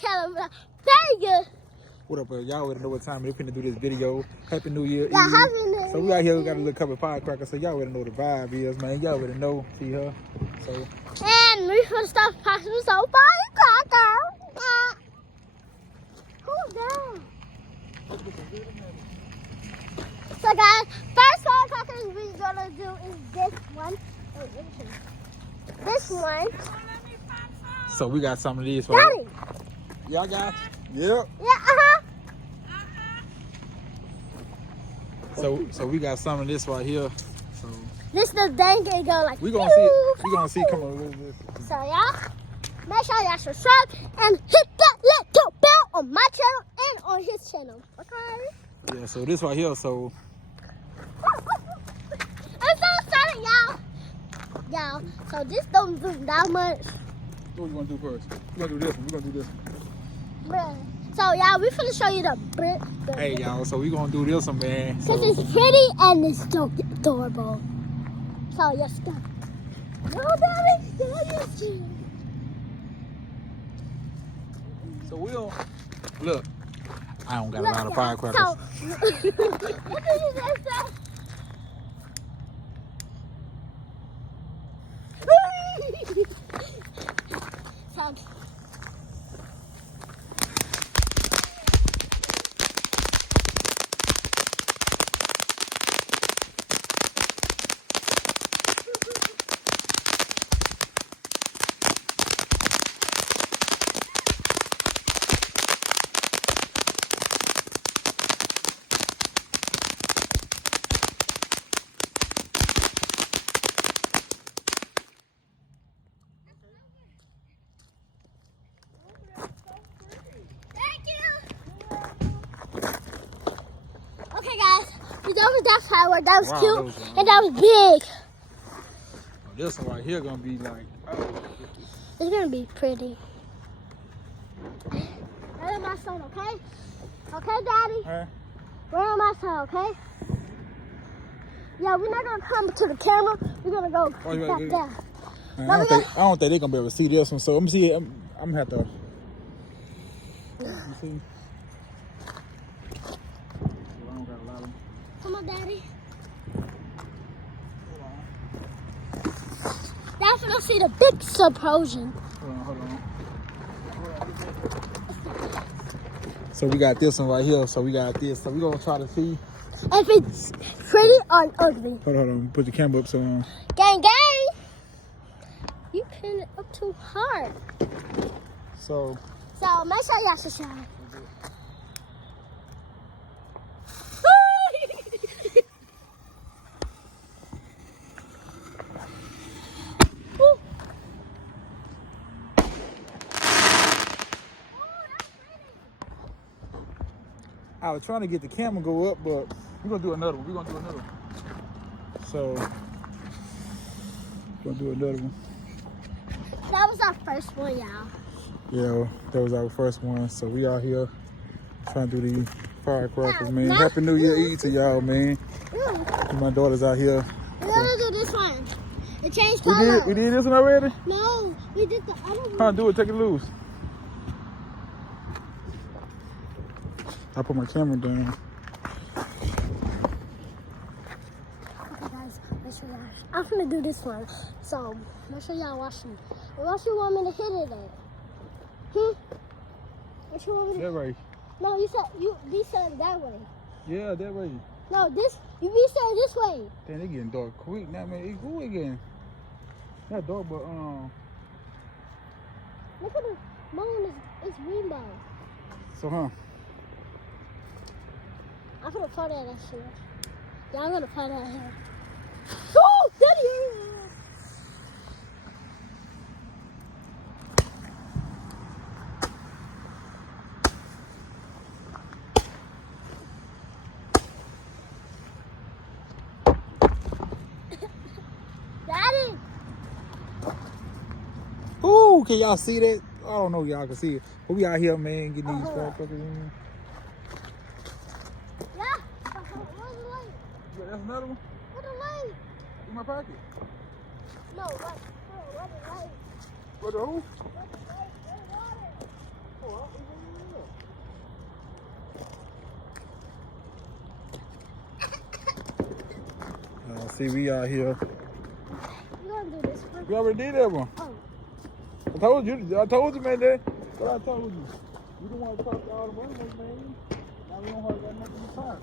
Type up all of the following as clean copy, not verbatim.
camera. Very good. What up, y'all already know what time we're finna do this video. Happy New Year. Yeah, Happy New Year. So we out here, we got a little cup of firecrackers, so y'all already know the vibe is, man. Y'all already know. See her. So. And we're gonna start passing some firecrackers. Who's down? So guys, first firecrackers we're gonna do is this one. This one. So we got some of these for you. Y'all got? Yep. Yeah, So we got some of this right here. So this the dang and go like. We gonna see. We gonna see. Come on. So y'all, make sure y'all subscribe and hit that little bell on my channel and on his channel. Okay. Yeah. So this right here. So. I'm so excited, y'all. So this don't do that much. What you gonna do first? We gonna do this one. We gonna do this one. So y'all, we finna show you the brick. Hey y'all, so we gonna do this one, man. Cause it's pretty and it's so adorable. So let's go. So we don't look. I don't got a lot of firecrackers. So, what did you just say? So, okay, guys, we done with that firework. That was cute and that was big. This one right here gonna be like. It's gonna be pretty. Right on my son, okay? Okay, Daddy? Huh? Right on my son, okay? Yeah, we're not gonna come to the camera. We're gonna go back there. I don't think they're gonna be able to see this one. So I'm gonna see. I'm gonna have to. Let me see. I don't got a lot of them. Come on, Daddy. That's when I see the big explosion. Hold on. So we got this one right here. So we got this. So we gonna try to see if it's pretty or ugly. Hold on. Put the camera up so. Gang, gang. You pin it up too hard. So make sure y'all subscribe. I was trying to get the camera go up, but we're gonna do another one. So we're gonna do another one. That was our first one, y'all. Yeah, that was our first one. So we out here trying to do these firecrackers, man. Happy New Year Eve to y'all, man. My daughter's out here. We're gonna do this one. It changed colors. We did this one already? No, we did the other one. Huh, do it, take it loose. I put my camera down. Okay, guys, make sure y'all. I'm gonna do this one. So make sure y'all watch me. What else you want me to hit it at? What you want me to? That way. No, we said that way. Yeah, that way. No, we said this way. Damn, it getting dark quick now, man. It's cool again. Not dark, but Look at the moon. It's rainbow. So, huh? I'm gonna put that shit. Yeah, I'm gonna put that here. Oh, Daddy! Daddy! Ooh, can y'all see that? I don't know if y'all can see it. But we out here, man, getting these firecrackers in. Yeah. Where's the light? That's another one? Where's the light? In my pocket. No, where's the light? What the who? Where's the light? Where's the water? Oh, See, we out here. You gonna do this one? We already did that one. Oh. I told you, man, that. What I told you. You don't want to talk to all the women, man. Now we don't have got nothing to talk.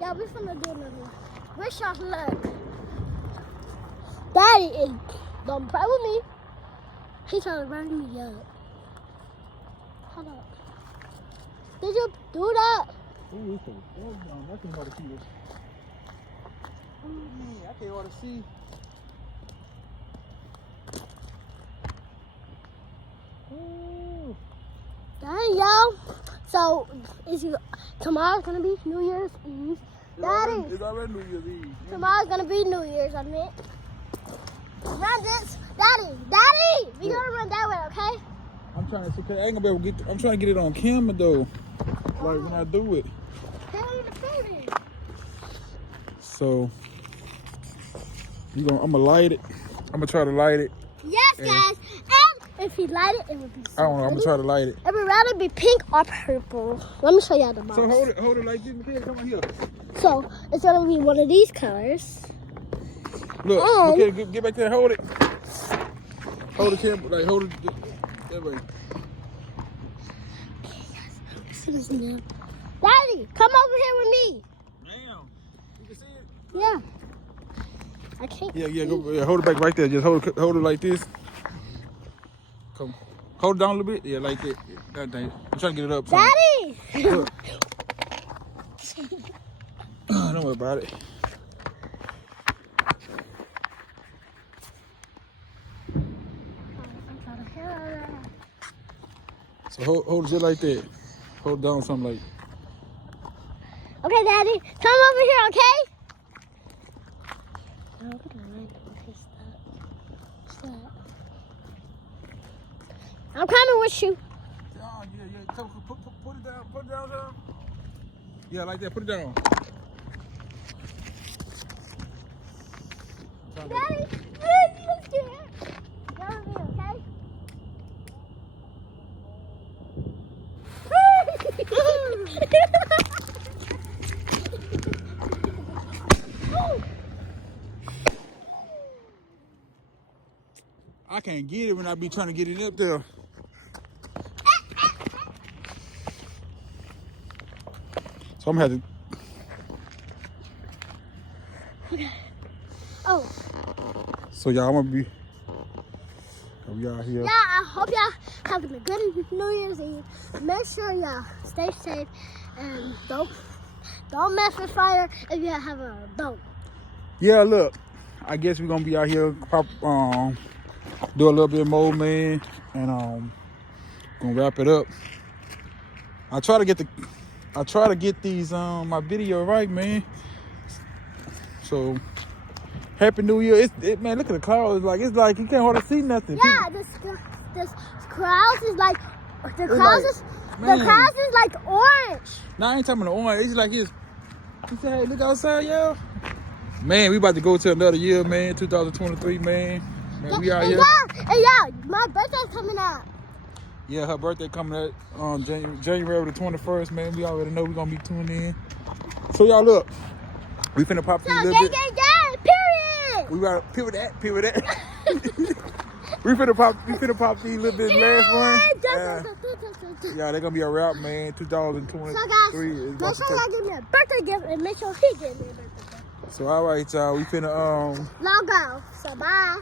Yeah, we're finna do another one. Wish y'all luck. Daddy is, don't play with me. He's trying to burn me up. Hold up. Did you do that? Ooh, it's so down. I can't hardly see this. I can't hardly see. Ooh. Dang, y'all. So, tomorrow's gonna be New Year's Eve. Daddy. It's already New Year's Eve. Tomorrow's gonna be New Year's, I mean. Run this. Daddy, we gotta run that way, okay? I'm trying to, I ain't gonna be able to get, I'm trying to get it on camera though. Like when I do it. So, I'm gonna light it. I'm gonna try to light it. Yes, guys. And if he light it, it would be so I don't know, I'm gonna try to light it. It would rather be pink or purple. Let me show y'all the box. So hold it like this, Michaela, come on here. So, it's gonna be one of these colors. Look, And Michaela, get back there, hold it. Hold the camera, like hold it that way. Daddy, come over here with me. Damn, you can see it? Yeah. I can't. Yeah, hold it back right there. Just hold it like this. Come, hold it down a little bit. Yeah, like that. That thing. I'm trying to get it up. Daddy! Look. Don't worry about it. So hold it just like that. Hold it down something like. Okay, Daddy, come over here, okay? I'm coming with you. Oh, yeah. Come, put it down, son. Yeah, like that. Put it down. Daddy, you're scared. Come over here, okay? I can't get it when I be trying to get it up there. So I'm gonna have to. Oh. So y'all, I'm gonna be. We out here. Yeah, I hope y'all having a good New Year's Eve. Make sure y'all stay safe and don't mess with fire if you have a boat. Yeah, look. I guess we're gonna be out here, do a little bit more, man, and gonna wrap it up. I try to get these my video right, man. So Happy New Year! Man, look at the clouds. It's like you can't hardly see nothing. Yeah, this clouds is like the clouds is like orange. No, I ain't talking about the orange. It's like it's. He said, "Hey, look outside, y'all." Man, we about to go to another year, man. 2023, man. Man, we out here. Yeah, my birthday's coming up. Yeah, her birthday coming up on January the 21st, man. We already know we're gonna be tuning in. So y'all look, we finna pop these little bit. Period. We gotta pivot that. we finna pop these little bit last one. Yeah, they're gonna be a wrap, man. 2023. So guys, make sure y'all give me a birthday gift and make sure he gives me a birthday gift. So all right, y'all, we finna Logo. So bye.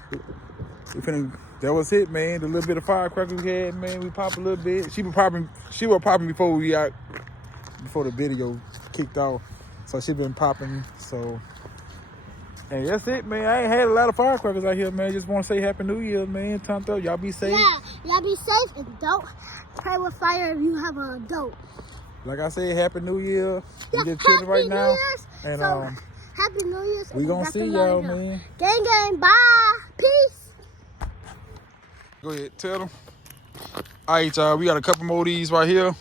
We finna. That was it, man. The little bit of firecrackers we had, man. We popped a little bit. She was popping before the video kicked off. So she been popping. So, and that's it, man. I ain't had a lot of firecrackers out here, man. Just want to say Happy New Year, man. Time up. Y'all be safe. Yeah, y'all be safe and don't play with fire if you have an adult. Like I said, Happy New Year. Yeah, We just chilling right now. Year's. And so, Happy New Year's. We gonna see y'all, man. Gang, bye. Peace. Go ahead, tell them. All right, y'all, we got a couple more of these right here.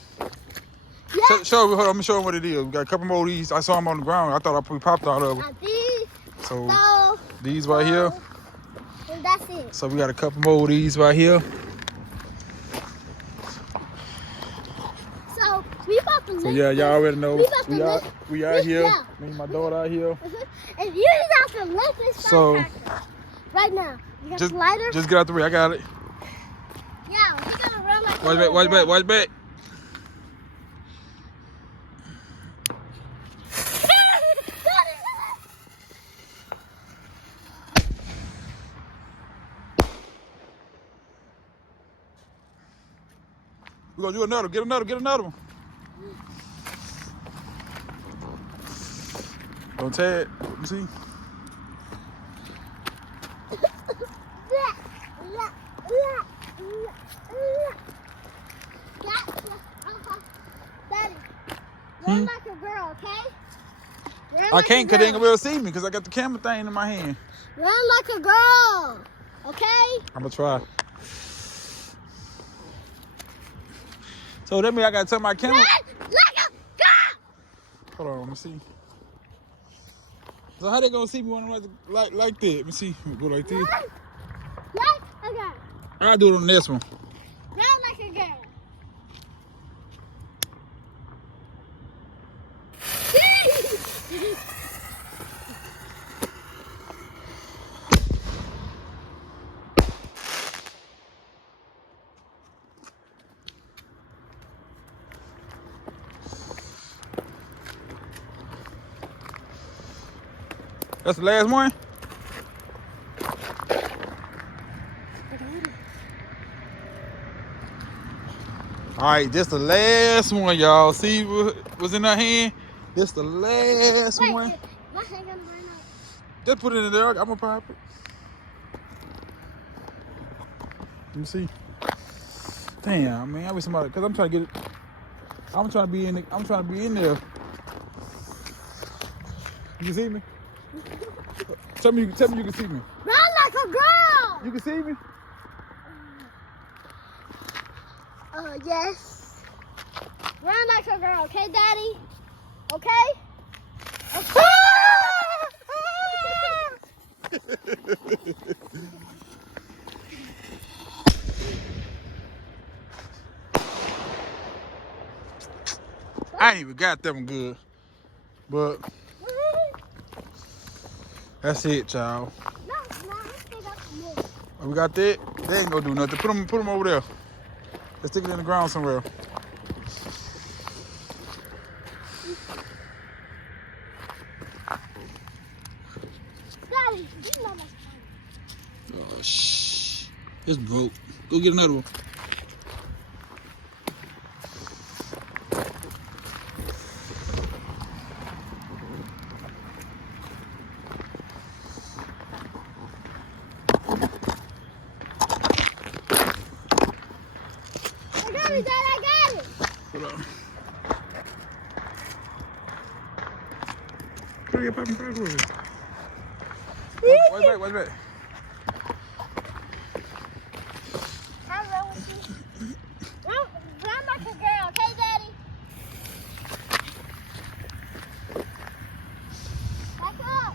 Yeah. Hold on, let me show them what it is. We got a couple more of these. I saw them on the ground. I thought we popped out of them. So these right here. And that's it. So we got a couple more of these right here. So we about to So yeah, y'all already know. We out here. Yeah. Me and my daughter out here. And you just have to lift this firecracker right now. You got the lighter? Just get out the way. I got it. Yeah, we're gonna run like Watch back. We're gonna do another. Get another one. Don't tag. Let me see. Daddy, run like a girl, okay? I can't because they ain't gonna be able to see me because I got the camera thing in my hand. Run like a girl, okay? I'm gonna try. So that means I gotta turn my camera. Run like a girl! Hold on, let me see. So how they gonna see me when I'm like that? Let me see. Go like this. Run like a girl. I'll do it on the next one. Run like a girl. That's the last one? All right, this the last one, y'all. See what's in her hand? This the last one. My hand gonna burn up. Just put it in there. I'm gonna pop it. Let me see. Damn, man, I wish somebody, cause I'm trying to get it. I'm trying to be in there. You can see me? Tell me you can see me. Run like a girl. You can see me? Yes. Run like a girl, okay, Daddy? Okay? Okay. I ain't even got them good. But that's it, y'all. No, let's pick up some more. We got that. They ain't gonna do nothing. Put them over there. Let's stick it in the ground somewhere. Daddy, you know that's funny. Oh, shh. It's broke. Go get another one. I got it. Hold on. Put your popping firecrackers. Watch back. Run like a girl, okay, Daddy? Back up.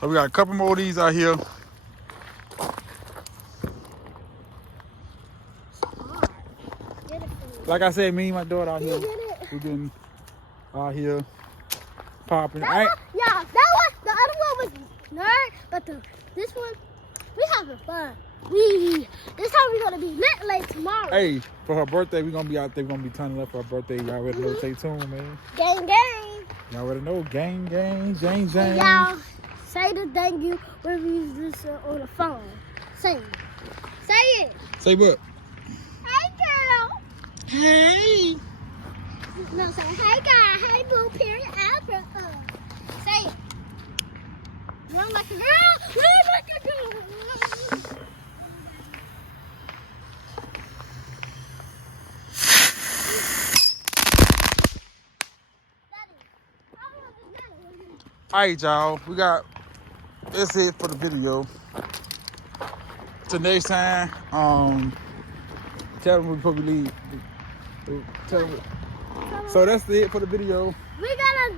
So we got a couple more of these out here. Like I said, me and my daughter out here. We've been out here popping. The other one was nerd, but this one, we having fun. This how we gonna be lit late tomorrow. Hey, for her birthday, we gonna be out there. We gonna be turning up for her birthday. Y'all already know. Stay tuned, man. Gang. Y'all already know. Gang, Jane. Hey, y'all, say the thank you when we use this on the phone. Say it. Say it. Say what? Hey, girl. Hey. No, say hey, guy. Hey, boo, period, Alpha. Say it. Run like a girl. Run like a girl. All right, y'all. That's it for the video. Till next time. Tell them before we leave. Tell them. So that's it for the video. We gotta